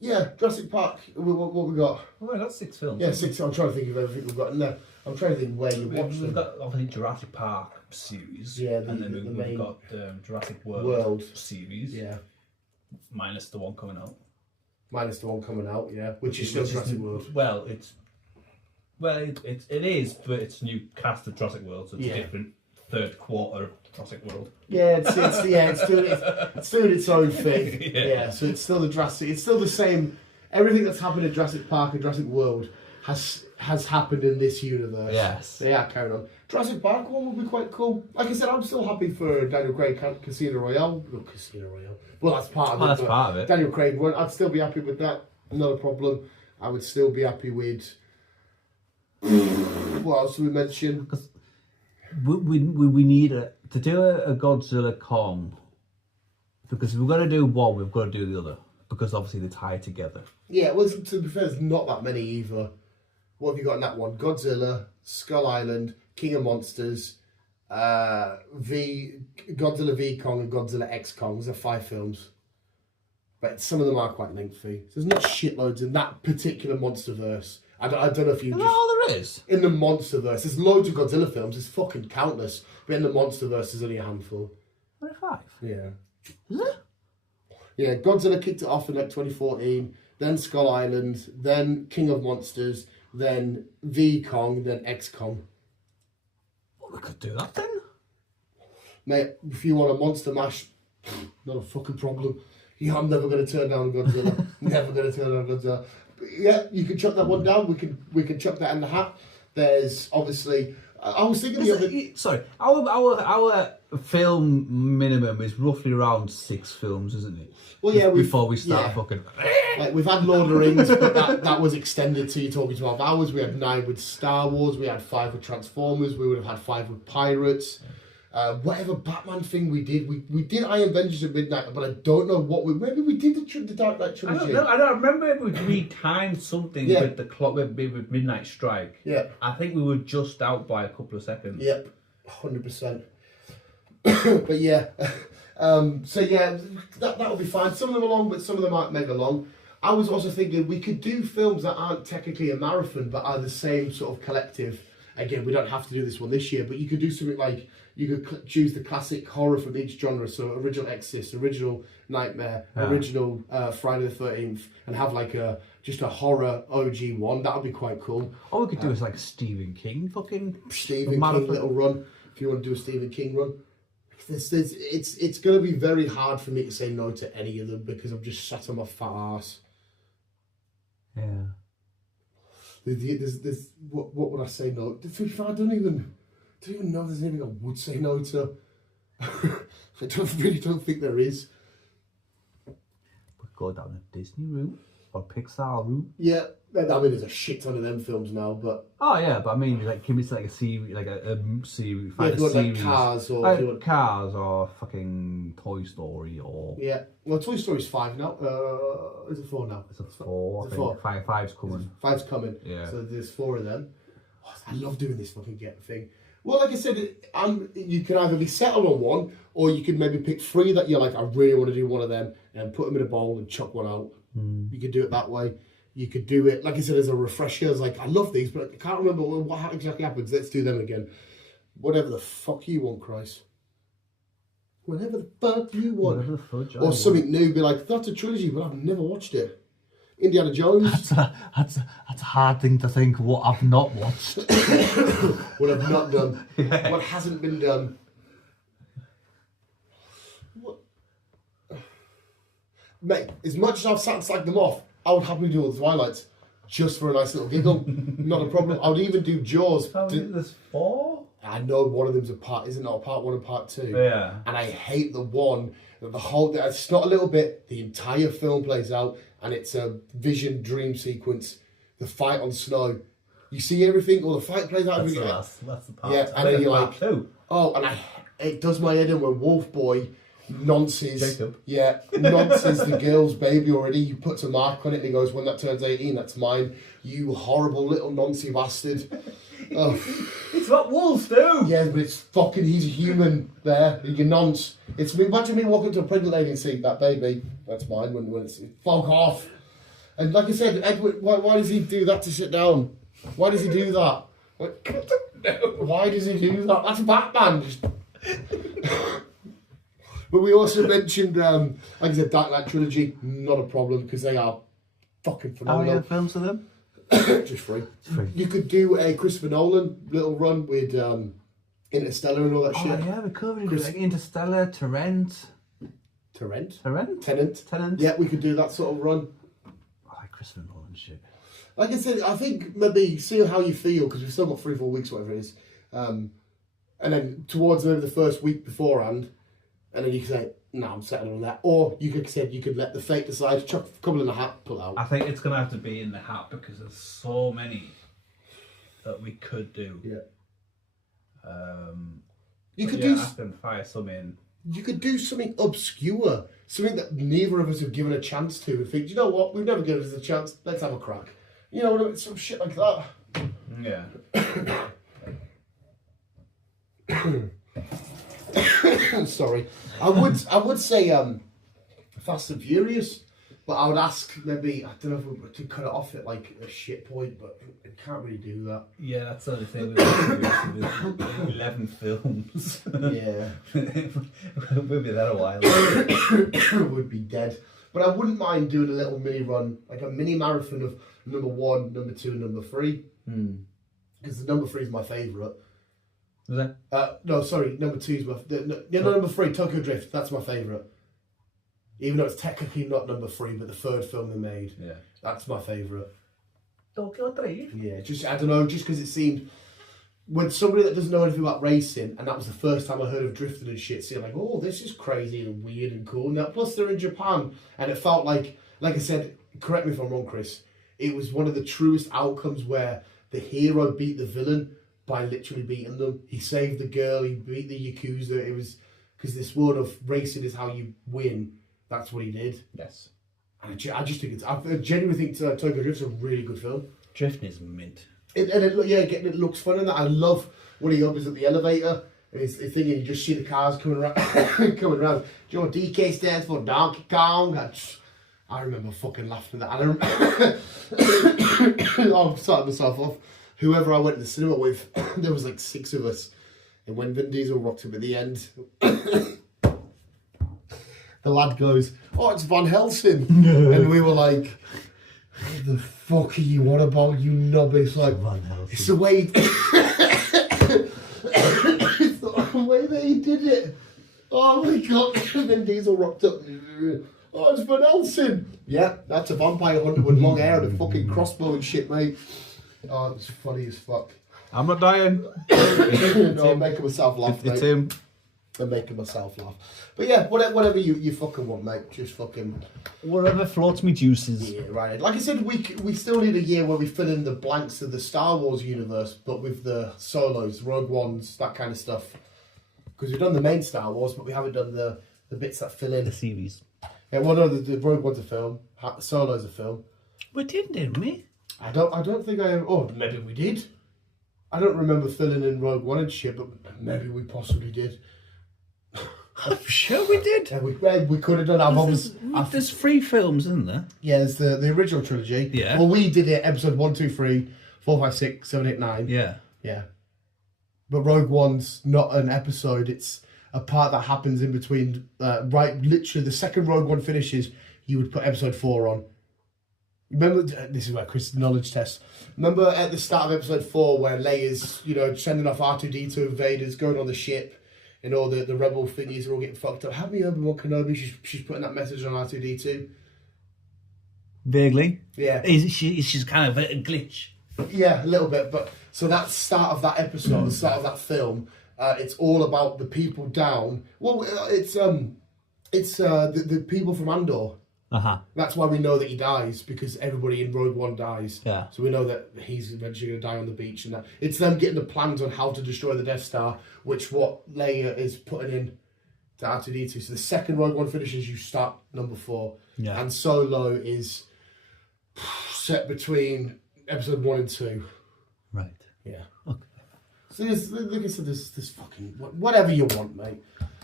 Yeah, Jurassic Park. What we got? Oh, that's 6 films. Yeah, 6. I'm trying to think of everything we've got in there. I'm trying to think where you watched them. We've got obviously Jurassic Park series. Yeah, and then we've got Jurassic World series. Yeah. Minus the one coming out. Minus the one coming out, yeah. Which is still Jurassic World. Well, it is, but it's new cast of Jurassic World, so it's a different third quarter of Jurassic World. Yeah, it's doing its own thing. Yeah, so it's still it's still the same. Everything that's happened in Jurassic Park and Jurassic World has happened in this universe. Yes. Yeah, carrying on. Jurassic Park one would be quite cool. Like I said, I'm still happy for Daniel Craig Casino Royale. Not Casino Royale. Well, that's part of it. That's part of it. Daniel Craig one, I'd still be happy with that. Not a problem. I would still be happy with... What else do we mention? We need to do a Godzilla Kong, because if we're going to do one, we've got to do the other, because obviously they tie together. Yeah, well, to be fair, there's not that many either. What have you got in that one? Godzilla, Skull Island, King of Monsters, Godzilla v Kong and Godzilla X Kong. Those are 5 films. But some of them are quite lengthy. So there's not shitloads in that particular MonsterVerse. I don't know if you just... Oh, there is. In the MonsterVerse, there's loads of Godzilla films. There's fucking countless. But in the MonsterVerse, there's only a handful. 25. Yeah. Is it? Yeah, Godzilla kicked it off in like 2014. Then Skull Island. Then King of Monsters. Then V Kong. Then X Kong. Well, we could do that then. Mate, if you want a monster mash, not a fucking problem. Yeah, I'm never going to turn down Godzilla. Never going to turn down Godzilla. But yeah, you can chuck that one down. We can chuck that in the hat. There's obviously... I was thinking the other... Sorry, our film minimum is roughly around 6 films, isn't it? Well, yeah, before we start fucking... Like, we've had Lord of the Rings, but that was extended to, you're talking 12 hours. We had 9 with Star Wars. We had 5 with Transformers. We would have had 5 with Pirates. Whatever Batman thing we did I Am Vengeance at midnight, but I don't know what maybe we did the Dark Knight trilogy. I don't remember if we timed something with the clock with Midnight Strike. Yeah. I think we were just out by a couple of seconds. Yep, 100%. But yeah, so yeah, that'll be fine. Some of them are long, but some of them aren't mega long. I was also thinking we could do films that aren't technically a marathon, but are the same sort of collective. Again, we don't have to do this one this year, but you could do something like, you could choose the classic horror from each genre. So original Exorcist, original Nightmare, original Friday the 13th, and have like just a horror OG one. That would be quite cool. All we could do is like Stephen King fucking... Stephen King little run. If you want to do a Stephen King run. It's going to be very hard for me to say no to any of them because I'm just sat on my fat ass. Yeah. There's what would I say no? To be fair, I don't even know if there's anything I would say no to. I really don't think there is. We go down a Disney route or Pixar route. Yeah, I mean there's a shit ton of them films now, but Oh yeah, but I mean, like, give me like a series, like a series, yeah, find if a you want like series. Cars or if you want, Cars or fucking Toy Story or yeah. Well, Toy Story's 5 now. Is it 4 now? it's a 4. It's I a think 4. Five's coming. 5's coming. Yeah. So there's 4 of them. Oh, I love doing this fucking get thing. Well, like I said, you can either be settled on one, or you could maybe pick 3 that you're like, I really want to do one of them, and put them in a bowl and chuck one out. You could do it that way. You could do it, like I said, as a refresher. I was like, I love these, but I can't remember what exactly happens. Let's do them again. Whatever the fuck you want, Christ. Whatever the fuck you want. Whatever the fudge I Or want. something new, be like, that's a trilogy, but I've never watched it. Indiana Jones. That's a hard thing to think. What I've not watched. What I've not done. What hasn't been done. What? Mate, as much as I've sat and slagged them off, I would happily do all the Twilights. Just for a nice little giggle. Not a problem. I would even do Jaws. There's 4? I know one of them's a part, isn't it? A part 1 and part 2. Yeah. And I hate the one that it's not a little bit, the entire film plays out and it's a vision dream sequence. The fight on snow. You see everything, or the fight plays out everything. That's the part. Yeah, and then you're like, Two. oh, and it does my head in when Wolf Boy nonces. Jacob. Yeah, nonces the girl's baby already. He puts a mark on it and he goes, when that turns 18, that's mine. You horrible little noncy bastard. Oh. It's what wolves do. Yeah, but it's fucking, he's a human there. You nonce. It's me. Imagine me walking to a pregnant lady and seeing that baby. That's mine when it's, fuck off. And like I said, Edward, why does he do that to sit down? Why does he do that? Why does he do that? That's Batman. But we also mentioned, like I said, Dark Knight trilogy, not a problem because they are fucking phenomenal. films of them? Just free. You could do a Christopher Nolan little run with Interstellar and all that shit. Oh yeah, we covered it. Like Interstellar, Tenant. Yeah, we could do that sort of run. I like Christopher Nolan shit. Like I said, I think maybe see how you feel because we've still got 3-4 weeks, whatever it is. And then towards maybe the first week beforehand, and then you can say, no, I'm settling on that. Or you could say you could let the fate decide, chuck a couple in the hat, pull out. I think it's going to have to be in the hat because there's so many that we could do. Yeah. You could do. I can fire some in. You could do something obscure, something that neither of us have given a chance to, and think, you know what, we've never given us a chance, let's have a crack. You know what I mean? Some shit like that. Yeah. Sorry. I would say Fast and Furious, but I would ask maybe, I don't know if we to cut it off at like a shit point, but I can't really do that. Yeah, that's the only thing with 11 films. Yeah. We'll be there a while. Would be dead. But I wouldn't mind doing a little mini run, like a mini marathon of number 1, number 2, number 3. Because the number 3 is my favourite. Was that? No, sorry, number 2 is number 3, Tokyo Drift, that's my favourite. Even though it's technically not number 3, but the 3rd film they made. Yeah. That's my favourite. Tokyo Drift? Yeah, just, I don't know, just because it seemed, when somebody that doesn't know anything about racing, and that was the first time I heard of drifting and shit, seeing like, oh, this is crazy and weird and cool. Now, plus they're in Japan, and it felt like I said, correct me if I'm wrong, Chris, it was one of the truest outcomes where the hero beat the villain by literally beating them. He saved the girl, he beat the Yakuza. It was because this world of racing is how you win. That's what he did. Yes. And I just think I genuinely think Tokyo Drift's a really good film. Drifting is mint. It looks fun and that. I love when he opens up the elevator and he's thinking you just see the cars coming around. coming around. Do you know what DK stands for? Donkey Kong. I remember fucking laughing at that. I'm starting myself off. Whoever I went to the cinema with, there was like 6 of us. And when Vin Diesel rocked him at the end, the lad goes, oh, it's Van Helsing. And we were like, what the fuck are you on about, you knob? It's like, Van Helsing. it's the way, it's the way that he did it. Oh my god, Vin Diesel rocked up. Oh, it's Van Helsing. Yeah, that's a vampire hunter with long hair and a fucking crossbow and shit, mate. Oh, it's funny as fuck. I'm not dying. No, I'm making myself laugh, mate. It's him. I'm making myself laugh. But yeah, whatever you fucking want, mate. Just fucking... Whatever floats me juices. Yeah, right. Like I said, we still need a year where we fill in the blanks of the Star Wars universe, but with the solos, Rogue Ones, that kind of stuff. Because we've done the main Star Wars, but we haven't done the bits that fill in. The series. Yeah, well, no, the Rogue One's a film. Solo's a film. We didn't we? I don't think I... Oh, maybe we did. I don't remember filling in Rogue One and shit, but maybe we possibly did. I'm sure we did. Yeah, we could have done. There's 3 films, isn't there? Yeah, there's the original trilogy. Yeah. Well, we did it episode 1, 2, 3, 4, 5, 6, 7, 8, 9. Yeah. Yeah. But Rogue One's not an episode. It's a part that happens in between. Right, literally, the second Rogue One finishes, you would put episode 4 on. Remember, this is where Chris' knowledge test. Remember at the start of episode 4 where Leia's, sending off R2-D2, Vader's going on the ship, and all the rebel thingies are all getting fucked up. Have me Obi-Wan Kenobi, she's putting that message on R2-D2. Vaguely. Yeah. She's kind of a glitch. Yeah, a little bit. But so that's the start of that episode, the start of that film. It's all about the people down. Well, it's the people from Andor. That's why we know that he dies, because everybody in Rogue One dies. Yeah. So we know that he's eventually going to die on the beach, and that it's them getting the plans on how to destroy the Death Star, which what Leia is putting in to R2-D2. So the second Rogue One finishes, you start number 4. Yeah. And Solo is set between episode 1 and 2. Right. Yeah. Okay. So there's, like I said, there's fucking whatever you want, mate.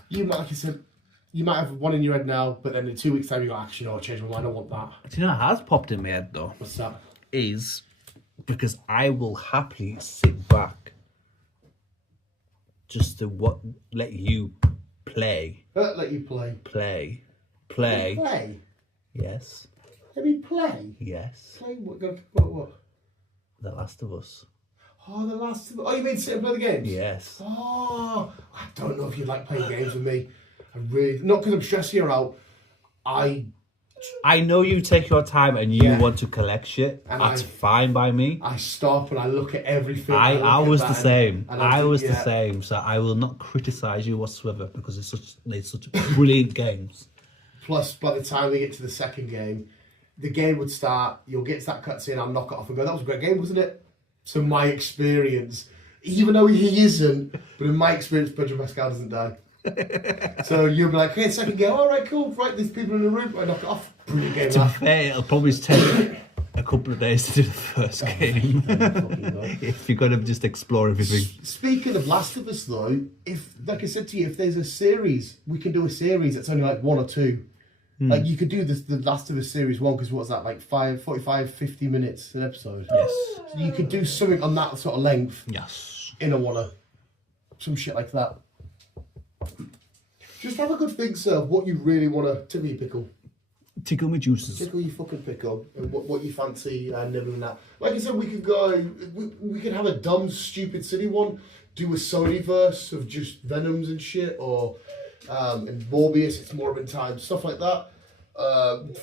You might, like I said, you might have one in your head now, but then in 2 weeks' time you go, actually, no, I changed my mind, I want that. Do you know what has popped in my head though? What's that? Is because I will happily sit back just to let you play. Let you play. Play. Play? Yes. Let me play? Yes. Play what? The Last of Us. Oh, The Last of Us. Oh, you mean sit and play the games? Yes. Oh, I don't know if you'd like playing games with me. I really... Not because I'm stressing you out. I know you take your time and you want to collect shit. And That's fine by me. I stop and I look at everything. I was the same. I was the yeah. same. So I will not criticise you whatsoever because it's such brilliant games. Plus, by the time we get to the second game, the game would start, you'll get to that cutscene, I'll knock it off and go, that was a great game, wasn't it? So my experience, even though he isn't, but in my experience, Pedro Pascal doesn't die. So you'll be like, hey, second game, all right, cool, right, there's people in the room, I knock it off, brilliant game. To be fair, it'll probably take a couple of days to do the first game. If you're going to just explore everything. Speaking of Last of Us though, if, like I said to you, if there's a series, we can do a series that's only like 1 or 2. Like you could do the Last of Us series 1 because what's that, like 45, 50 minutes an episode? Yes. So you could do something on that sort of length. Yes. In a wanna. Some shit like that. Just have a good think, sir, of what you really want to tickle your pickle. Tickle me juices. Tickle your fucking pickle. And what you fancy nibbling at. Like I said, we could go, we could have a dumb, stupid, silly one. Do a Sonyverse of just Venoms and shit, or in Morbius, it's Morbin time, stuff like that.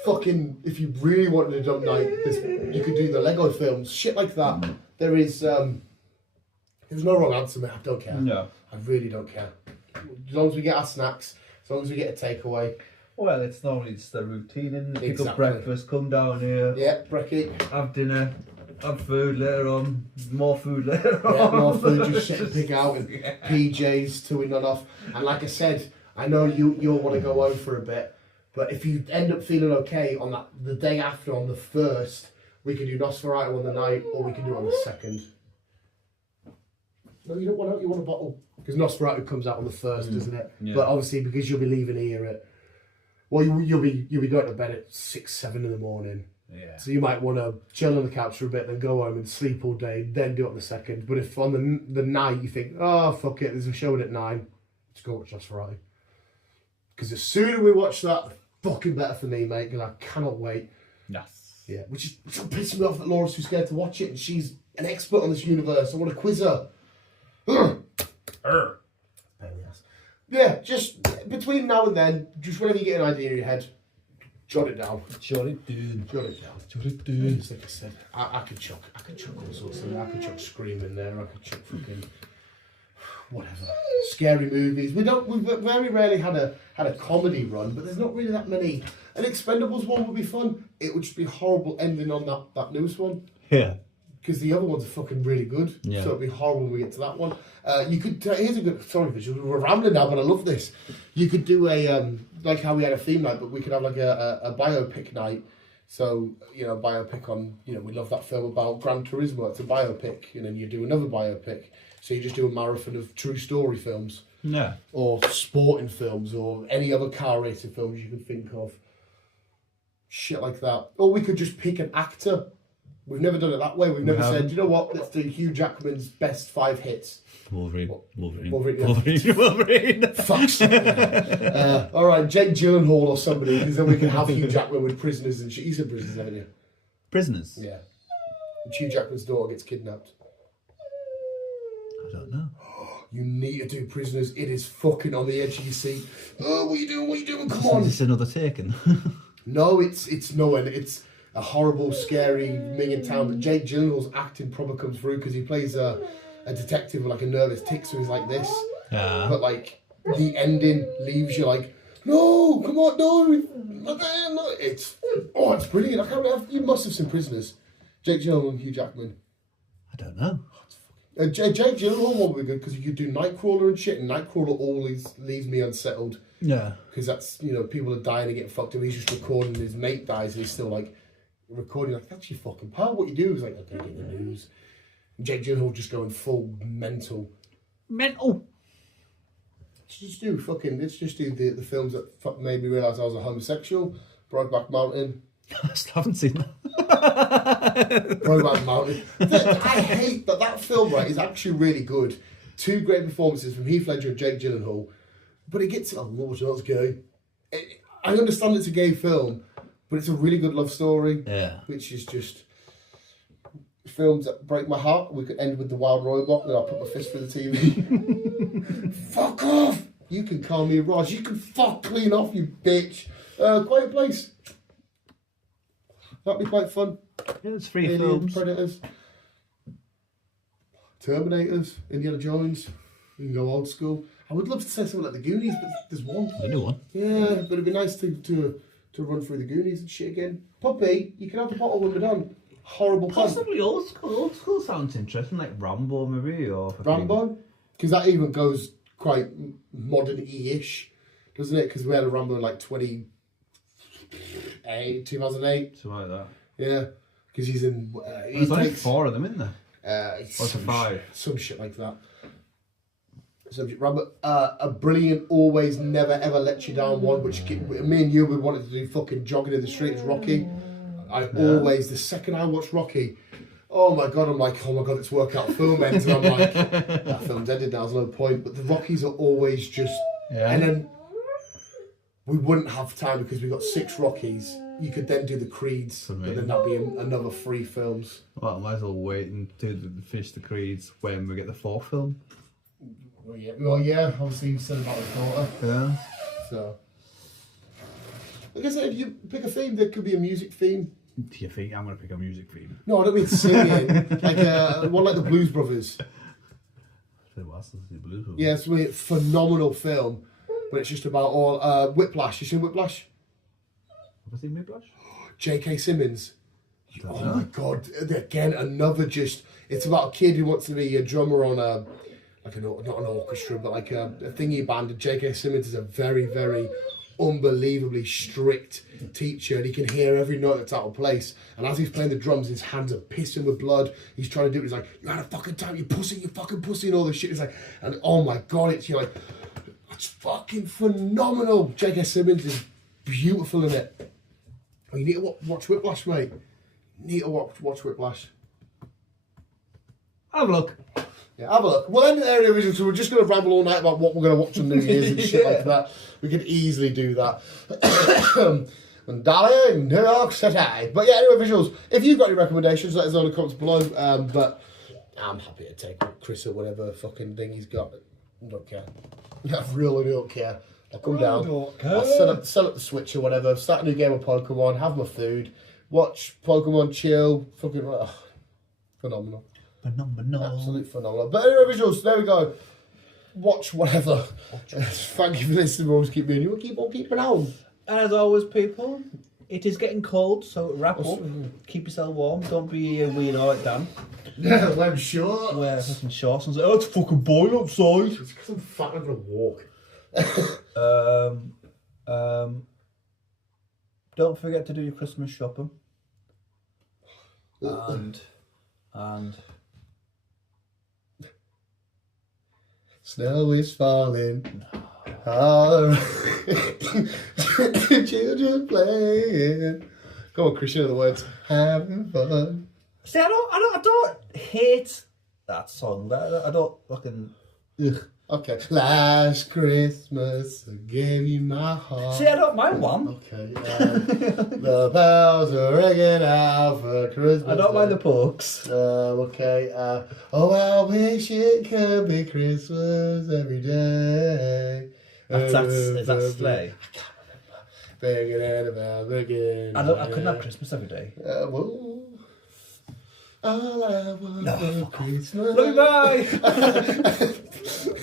Fucking, if you really wanted a dumb night, you could do the Lego films, shit like that. There's no wrong answer, mate. I don't care. No. I really don't care. As long as we get our snacks, as long as we get a takeaway. Well, it's normally just a routine, and pick Exactly. up breakfast, come down here, Yeah, brekkie. have dinner, have food later on, more food later on. Yeah, more food, just shit and pig out and PJs till we nod off. And like I said, I know you'll want to go home for a bit, but if you end up feeling okay on that the day after, on the 1st, we can do Nosferatu on the night, or we can do it on the 2nd. No, you don't want you want a bottle. Because Nosferatu comes out on the 1st, doesn't it? Yeah. But obviously, because you'll be leaving here at... Well, you'll be going to bed at 6, 7 in the morning. Yeah. So you might want to chill on the couch for a bit, then go home and sleep all day, then do it on the 2nd. But if on the night you think, oh, fuck it, there's a show at 9, just go watch Nosferatu. Because the sooner we watch that, the fucking better for me, mate, because I cannot wait. Yes. Yeah, which pisses me off that Laura's too scared to watch it, and she's an expert on this universe. I want to quiz her. Yeah, just between now and then, just whenever you get an idea in your head, jot it down. Jot it down. Jot it down. Jot it down. Just like I said, I could chuck all sorts of. I could chuck Scream in there. I could chuck fucking whatever. Scary movies. We've very rarely had a comedy run, but there's not really that many. An Expendables one would be fun. It would just be horrible ending on that newest one. Yeah. Because the other ones are fucking really good. Yeah. So it'd be horrible when we get to that one. You could, here's a good, sorry visual, we're rambling now, but I love this. You could do a, like how we had a theme night, but we could have like a biopic night. So, biopic on, we love that film about Gran Turismo, it's a biopic. And then you do another biopic. So you just do a marathon of true story films. Yeah. Or sporting films, or any other car racing films you can think of. Shit like that. Or we could just pick an actor. We've never done it that way. We've never said, you know what, let's do Hugh Jackman's best 5 hits. Wolverine. Fuck's sake. All right, Jake Gyllenhaal or somebody, because then we can have Hugh Jackman with prisoners and shit. He's in prisoners, haven't you? Prisoners? Yeah. And Hugh Jackman's daughter gets kidnapped. I don't know. You need to do Prisoners. It is fucking on the edge of your seat. Oh, what are you doing? Come on. Is this another Taken? No, it's no one. It's a horrible, scary minging town. But Jake Gyllenhaal's acting probably comes through because he plays a detective with like a nervous tick, so he's like this. Yeah. But like the ending leaves you like, no, come on, no. It's brilliant. I can't remember. You must have seen Prisoners. Jake Gyllenhaal and Hugh Jackman. I don't know. Jake Gyllenhaal one would be good because you could do Nightcrawler and shit, and Nightcrawler always leaves me unsettled. Yeah. Because that's, people are dying and getting fucked up. He's just recording, his mate dies, and he's still like recording, like, that's your fucking pal. What you do is like, okay, get the news. And Jake Gyllenhaal just going full mental. Mental. Let's just do the films that made me realise I was a homosexual. Brokeback Mountain. I still haven't seen that. Brokeback Mountain. I hate that film, right, is actually really good. 2 great performances from Heath Ledger and Jake Gyllenhaal. But it gets, that's gay. I understand it's a gay film, but it's a really good love story. Yeah. Which is just films that break my heart. We could end with The Wild Robot, and I'll put my fist through the TV. Fuck off! You can call me Raj. You can fuck clean off, you bitch. Quiet Place. That'd be quite fun. Yeah, it's 3 Alien, films. Predators. Terminators. Indiana Jones. You can go old school. I would love to say something like The Goonies, but there's one. The new one. Yeah, but it'd be nice to run through The Goonies and shit again. Puppy, you can have the bottle when we're done. Horrible pun. Possibly old school. Old school sounds interesting, like Rambo maybe, or... Rambo? Because that even goes quite modern-y-ish, doesn't it? Because we had a Rambo in like 2008. Something like that. Yeah, because he's in... There's like 4 of them, isn't there? Or 5? Some shit like that. Rambo, a brilliant, always, never, ever let you down one, which me and you, we wanted to do fucking jogging in the street, is Rocky. Always, the second I watched Rocky, oh my god, I'm like, oh my god, it's workout film ends, and I'm like, that film's ended now, there's no point. But the Rockies are always just, and then we wouldn't have time because we got 6 Rockies. You could then do the Creeds, but then that'd be another 3 films. Well, I might as well wait and finish the Creeds when we get the 4th film. Well, yeah, obviously you said about his daughter. Yeah. So, like I said, if you pick a theme, there could be a music theme. Do you think I'm going to pick a music theme? No, I don't mean singing. Like one like the Blues Brothers. Yeah, it's a really phenomenal film, but it's just about all Whiplash. You seen Whiplash? Have I seen Whiplash? J.K. Simmons. Oh my god! Again, another just. It's about a kid who wants to be a drummer on a. Like not an orchestra, but like a thingy band. And J.K. Simmons is a very, very unbelievably strict teacher, and he can hear every note that's out of place. And as he's playing the drums, his hands are pissing with blood. He's trying to do it. He's like, "You had a fucking time, you fucking pussy," and all this shit. It's like, and oh my god, you're like, it's fucking phenomenal. J.K. Simmons is beautiful in it. Oh, you need to watch Whiplash, mate. You need to watch Whiplash. Have a look. Yeah, have a look. We'll end it there, Vision, so we're just going to ramble all night about what we're going to watch on New Year's and shit like that. We could easily do that. And darling, New York City. But yeah, anyway, visuals, if you've got any recommendations, let us know in the comments below. But I'm happy to take Chris or whatever fucking thing he's got. I don't care. I really don't care. I'll come down. I'll set up the Switch or whatever, start a new game of Pokemon, have my food, watch Pokemon, chill, fucking phenomenal. Phenomenal. Absolute phenomenal. But anyway, visuals, there we go. Watch whatever. Thank you for listening. Always keep being you. Keep on keeping on. And as always, people, it is getting cold, so wrap up. Keep yourself warm. Don't be a weirdo like Dan. Yeah, wear shorts. Wear fucking shorts and say, oh, it's fucking boiling outside. It's because I'm fat and I'm going to walk. Don't forget to do your Christmas shopping. And snow is falling. All children playing. Go on, Christian, the words. Having fun. see, I don't hate that song. I don't fucking. Ugh. Okay. Last Christmas, I gave you my heart. See, I don't mind one. Okay. The bells are ringing out for Christmas. I don't mind the pokes. Okay. Oh, I wish it could be Christmas every day. Is that Slay? I can't remember. Banging and about again. I couldn't have Christmas every day. Whoa. All I want for Christmas. Love you, bye.